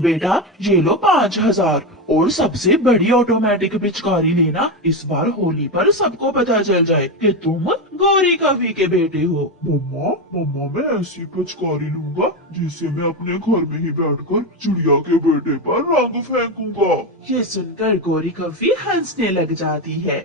बेटा ये लो 5,000 और सबसे बड़ी ऑटोमेटिक पिचकारी लेना। इस बार होली पर सबको पता चल जाए कि तुम गौरी कवि के बेटे हो। मम्मा मम्मा मैं ऐसी पिचकारी लूंगा जिससे मैं अपने घर में ही बैठकर चिड़िया के बेटे पर रंग फेंकूंगा। ये सुनकर गौरी कवि हंसने लग जाती है।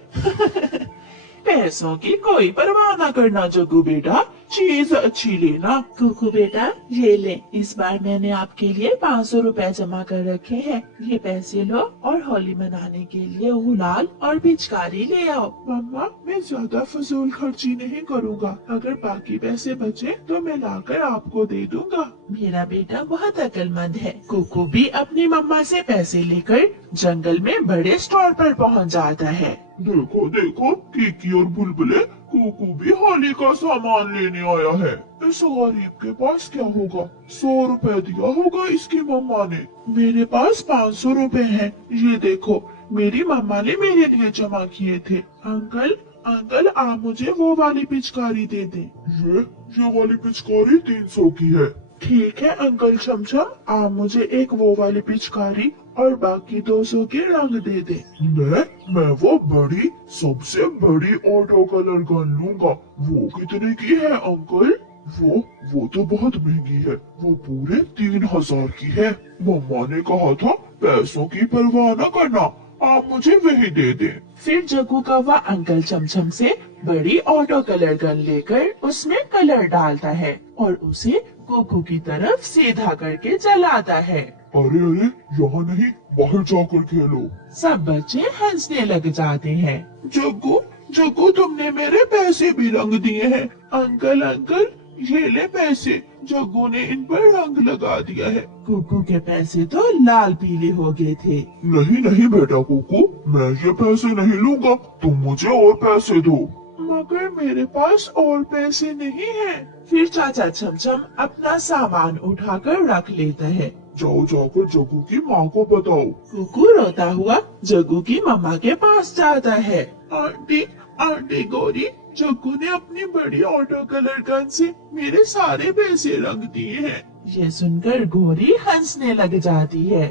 पैसों की कोई परवाह न करना जग्गू बेटा, चीज अच्छी लेना। कुकू बेटा ये ले, इस बार मैंने आपके लिए 500 रुपए जमा कर रखे हैं। ये पैसे लो और होली मनाने के लिए गुलाल और पिचकारी ले आओ। मम्मा मैं ज्यादा फजूल खर्ची नहीं करूँगा, अगर बाकी पैसे बचे तो मैं लाकर आपको दे दूंगा। मेरा बेटा बहुत अक्लमंद है। कुकू भी अपनी मम्मा से पैसे लेकर जंगल में बड़े स्टोर पर पहुंच जाता है। देखो देखो कीकी और बुलबुले, कुकू भी होली का सामान लेने आया है। इस गरीब के पास क्या होगा? 100 रुपए दिया होगा इसकी मम्मा ने। मेरे पास 500 रुपए हैं, ये देखो मेरी मम्मा ने मेरे लिए जमा किए थे। अंकल अंकल आप मुझे वो वाली पिचकारी दे दें। ये वाली पिचकारी 300 की है। ठीक है अंकल छमछम, आप मुझे एक वो वाली पिचकारी और बाकी 200 के रंग दे दे। मैं वो बड़ी सबसे बड़ी ऑटो कलर गन लूंगा। वो कितने की है अंकल? वो तो बहुत महंगी है, वो पूरे 3,000 की है। मम्मा ने कहा था पैसों की परवाह न करना, आप मुझे वही दे दें। फिर जग्गू कौवा अंकल चमचम से बड़ी ऑटो कलर गन लेकर उसमें कलर डालता है और उसे कुकू की तरफ सीधा करके चलाता है। अरे अरे यहाँ नहीं, बाहर जाकर खेलो। सब बच्चे हंसने लग जाते हैं। जग्गू जग्गू तुमने मेरे पैसे भी रंग दिए हैं। अंकल अंकल ये ले पैसे, जग्गू ने इन पर रंग लगा दिया है। कुकू के पैसे तो लाल पीले हो गए थे। नहीं नहीं बेटा कुकू, मैं ये पैसे नहीं लूंगा, तुम मुझे और पैसे दो। मगर मेरे पास और पैसे नहीं हैं। फिर चाचा छमछम अपना सामान उठाकर रख लेता है। जाओ जाकर जग्गू की माँ को बताओ। कुकू रोता हुआ जग्गू की मम्मा के पास जाता है। आंटी आंटी गौरी, जग्गू ने अपनी बड़ी ऑटो कलर गन से मेरे सारे पैसे रंग दिए हैं। ये सुनकर गौरी हंसने लग जाती है।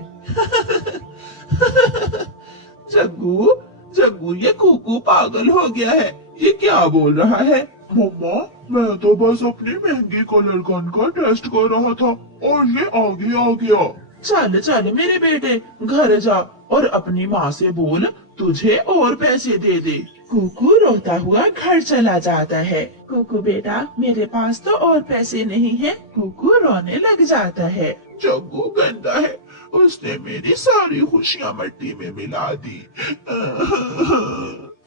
जग्गू जग्गू ये कुकू पागल हो गया है, ये क्या बोल रहा है? मम्मा मैं तो बस अपनी महंगी कलर गन का टेस्ट कर रहा था और ये आगे आ गया। चल चल मेरे बेटे घर जा और अपनी माँ से बोल तुझे और पैसे दे दे। कुकू रोता हुआ घर चला जाता है। कुकू बेटा मेरे पास तो और पैसे नहीं है। कुकू रोने लग जाता है। जग्गू गंदा है, उसने मेरी सारी खुशियाँ मिट्टी में मिला दी।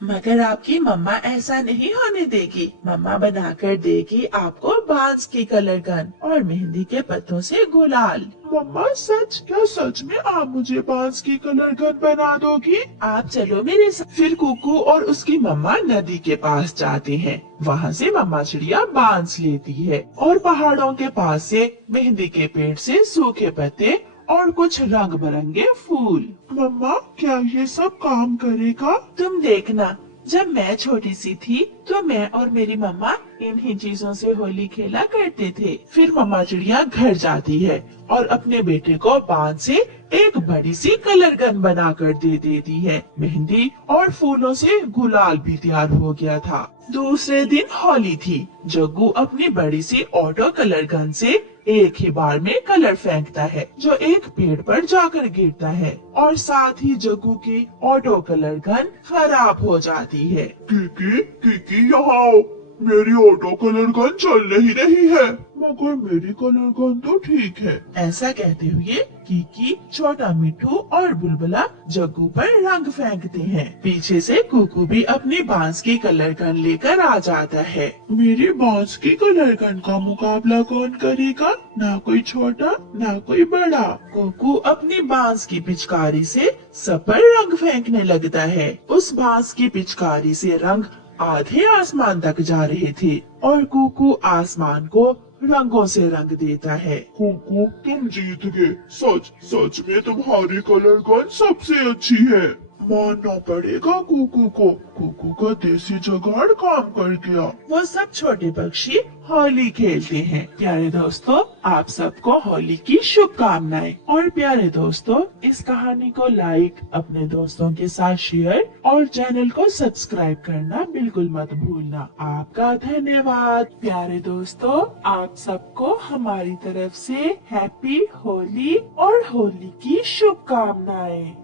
मगर आपकी मम्मा ऐसा नहीं होने देगी। मम्मा बनाकर देगी आपको बांस की कलर गन और मेहंदी के पत्तों से गुलाल। मम्मा सच क्या? सच में आप मुझे बांस की कलर गन बना दोगी? आप चलो मेरे साथ। फिर कुकू और उसकी मम्मा नदी के पास जाते हैं। वहाँ से मम्मा चिड़िया बांस लेती है और पहाड़ों के पास से मेहंदी के पेड़ से सूखे पत्ते और कुछ रंग बिरंगे फूल। मम्मा क्या ये सब काम करेगा? तुम देखना, जब मैं छोटी सी थी तो मैं और मेरी मम्मा इन्हीं चीजों से होली खेला करते थे। फिर मम्मा चिड़िया घर जाती है और अपने बेटे को बांध से एक बड़ी सी कलर गन बना कर दे देती है। मेहंदी और फूलों से गुलाल भी तैयार हो गया था। दूसरे दिन होली थी। जग्गू अपनी बड़ी सी ऑटो कलर गन से एक ही बार में कलर फेंकता है जो एक पेड़ पर जाकर गिरता है और साथ ही जग्गू की ऑटो कलर गन खराब हो जाती है। कीकी यहाँ आओ, मेरी ऑटो कलर गन चल नहीं है। मगर मेरी कलर गन तो ठीक है। ऐसा कहते हुए कीकी, छोटा मिट्ठू और बुलबुला जग्गू पर रंग फेंकते हैं। पीछे से कुकू भी अपनी बांस की कलर गन लेकर आ जाता है। मेरी बांस की कलर गन का मुकाबला कौन करेगा? ना कोई छोटा ना कोई बड़ा। कुकू अपनी बांस की पिचकारी से सब पर रंग फेंकने लगता है। उस बांस की पिचकारी से रंग आधे आसमान तक जा रहे थे और कुकू आसमान को रंगों से रंग देता है। कुकू तुम जीत गए, सच सच में तुम्हारी कलर गन सबसे अच्छी है। मानना पड़ेगा कुकू को। कुकू का देसी जुगाड़ काम कर गया। वो सब छोटे पक्षी होली खेलते हैं। प्यारे दोस्तों, आप सबको होली की शुभकामनाएं। और प्यारे दोस्तों, इस कहानी को लाइक, अपने दोस्तों के साथ शेयर और चैनल को सब्सक्राइब करना बिल्कुल मत भूलना। आपका धन्यवाद। प्यारे दोस्तों, आप सबको हमारी तरफ से हैप्पी होली और होली की शुभकामनाएं।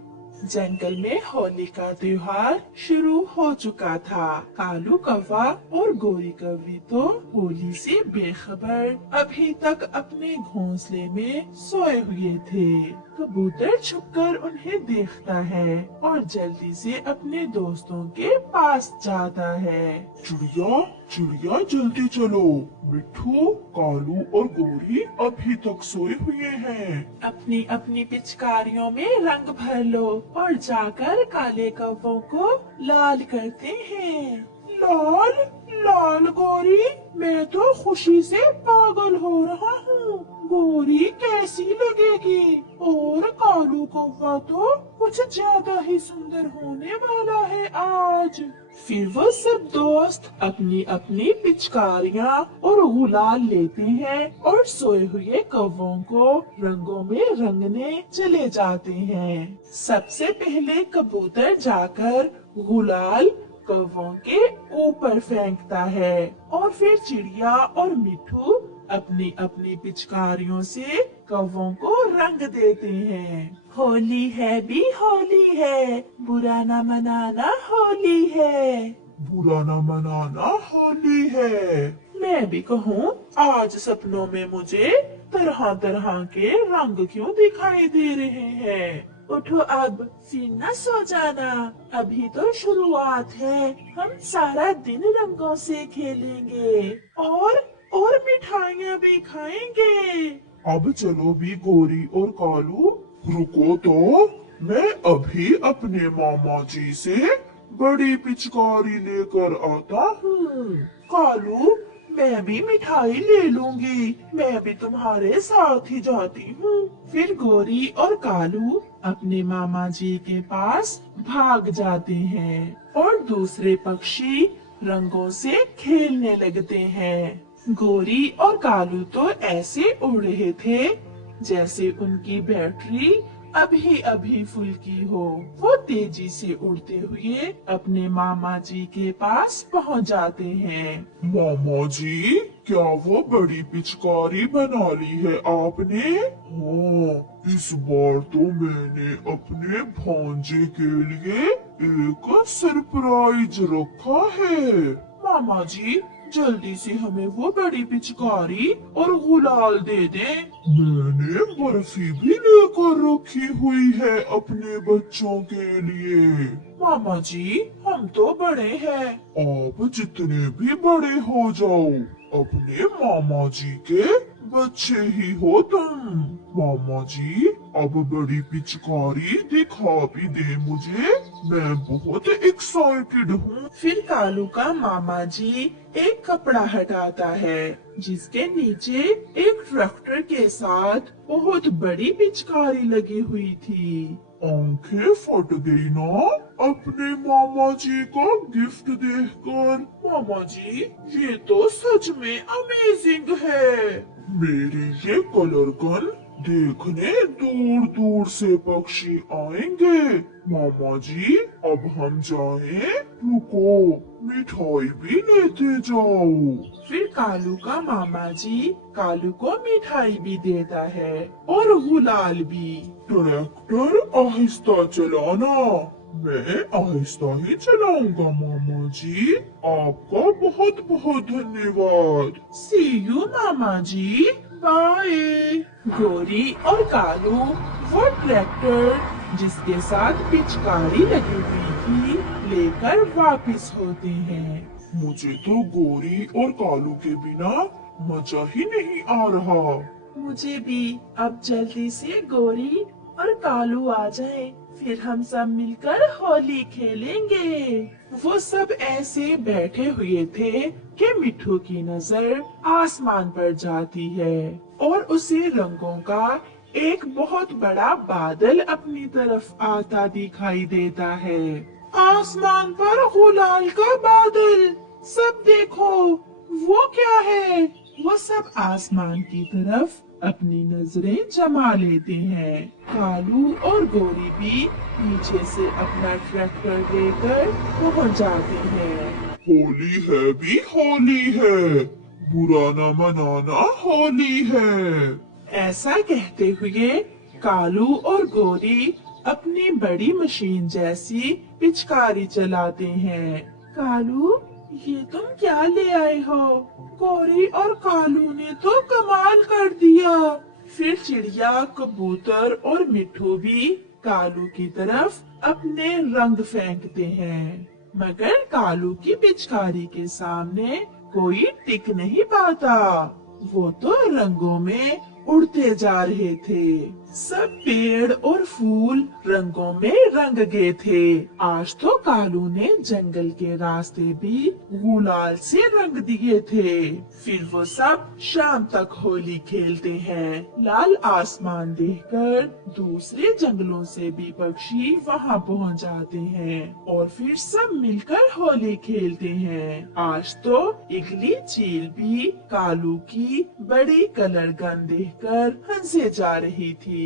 जंगल में होली का त्योहार शुरू हो चुका था। कालू कौवा और गोरी कौवी तो होली से बेखबर अभी तक अपने घोंसले में सोए हुए थे। कबूतर छुपकर उन्हें देखता है और जल्दी से अपने दोस्तों के पास जाता है। चिड़िया चिड़िया जल्दी चलो, मिट्ठू, कालू और गोरी अभी तक सोए हुए हैं। अपनी अपनी पिचकारियों में रंग भर लो और जाकर काले कौवों को लाल करते हैं। लाल लाल गोरी, मैं तो खुशी से पागल हो रहा हूँ। गोरी कैसी लगेगी? और कालू कौवा तो कुछ ज्यादा ही सुंदर होने वाला है आज। फिर वो सब दोस्त अपनी अपनी पिचकारियाँ और गुलाल लेते हैं और सोए हुए कौवों को रंगों में रंगने चले जाते हैं। सबसे पहले कबूतर जाकर गुलाल कौवों के ऊपर फेंकता है और फिर चिड़िया और मिट्ठू अपनी अपनी पिचकारियों से कौवों को रंग देते हैं। होली है भी होली है, बुरा न मनाना होली है। बुरा न मनाना होली है। मैं भी कहूँ, आज सपनों में मुझे तरह तरह के रंग क्यों दिखाई दे रहे हैं। उठो अब, फिर न सो जाना, अभी तो शुरुआत है। हम सारा दिन रंगों से खेलेंगे और मिठाइयाँ भी खाएंगे। अब चलो भी गोरी और कालू, रुको तो, मैं अभी अपने मामा जी से बड़ी पिचकारी लेकर आता हूँ। कालू, मैं भी मिठाई ले लूंगी, मैं भी तुम्हारे साथ ही जाती हूँ। फिर गोरी और कालू अपने मामा जी के पास भाग जाते हैं और दूसरे पक्षी रंगों से खेलने लगते हैं। गोरी और कालू तो ऐसे उड़ रहे थे जैसे उनकी बैटरी अभी अभी फुल की हो। वो तेजी से उड़ते हुए अपने मामा जी के पास पहुंच जाते हैं। मामा जी, क्या वो बड़ी पिचकारी बना ली है आपने? हाँ, इस बार तो मैंने अपने भांजे के लिए एक सरप्राइज रखा है। मामा जी, जल्दी से हमें वो बड़ी पिचकारी और गुलाल दे दें। मैंने बर्फी भी लेकर रखी हुई है अपने बच्चों के लिए। मामा जी, हम तो बड़े हैं। आप जितने भी बड़े हो जाओ, अपने मामा जी के बच्चे ही हो तुम। मामा जी, अब बड़ी पिचकारी दिखा भी दे मुझे, मैं बहुत एक्साइटेड हूँ। फिर कालू का मामा जी एक कपड़ा हटाता है जिसके नीचे एक ट्रैक्टर के साथ बहुत बड़ी पिचकारी लगी हुई थी। आंखें फट गई ना अपने मामा जी को गिफ्ट देखकर। मामा जी, ये तो सच में अमेजिंग है। मेरी ये कलर गन देखने दूर दूर से पक्षी आएंगे। मामा जी, अब हम जाएं? रुको, मिठाई भी लेते जाओ। फिर कालू का मामा जी कालू को मिठाई भी देता है और गुलाल भी। ट्रैक्टर आहिस्ता चलाना। मैं आहिस्ता ही चलाऊंगा मामा जी। आपका बहुत बहुत धन्यवाद। सी यू मामा जी, बाय। गोरी और कालू वो ट्रैक्टर जिसके साथ पिचकारी लगी हुई थी लेकर वापस होते हैं। मुझे तो गोरी और कालू के बिना मजा ही नहीं आ रहा। मुझे भी अब जल्दी से गोरी और कालू आ जाए, फिर हम सब मिलकर होली खेलेंगे। वो सब ऐसे बैठे हुए थे कि मिट्ठू की नजर आसमान पर जाती है और उसे रंगों का एक बहुत बड़ा बादल अपनी तरफ आता दिखाई देता है। आसमान पर गुलाल का बादल, सब देखो वो क्या है। वो सब आसमान की तरफ अपनी नजरें जमा लेते हैं। कालू और गोरी भी पीछे से अपना ट्रैक्टर लेकर पहुंच जाते हैं। होली है भी होली है, बुरा न मनाना होली है। ऐसा कहते हुए कालू और गोरी अपनी बड़ी मशीन जैसी पिचकारी चलाते हैं। कालू, ये तुम क्या ले आए हो? गोरी और कालू ने तो कमाल कर दिया। फिर चिड़िया, कबूतर और मिट्ठू भी कालू की तरफ अपने रंग फेंकते हैं, मगर कालू की पिचकारी के सामने कोई टिक नहीं पाता। वो तो रंगों में उड़ते जा रहे थे। सब पेड़ और फूल रंगों में रंग गए थे। आज तो कालू ने जंगल के रास्ते भी गुलाल से रंग दिए थे। फिर वो सब शाम तक होली खेलते हैं। लाल आसमान देखकर दूसरे जंगलों से भी पक्षी वहाँ पहुँच जाते हैं और फिर सब मिलकर होली खेलते हैं। आज तो इगली चील भी कालू की बड़ी कलर गन देखकर हंसे जा रही थी।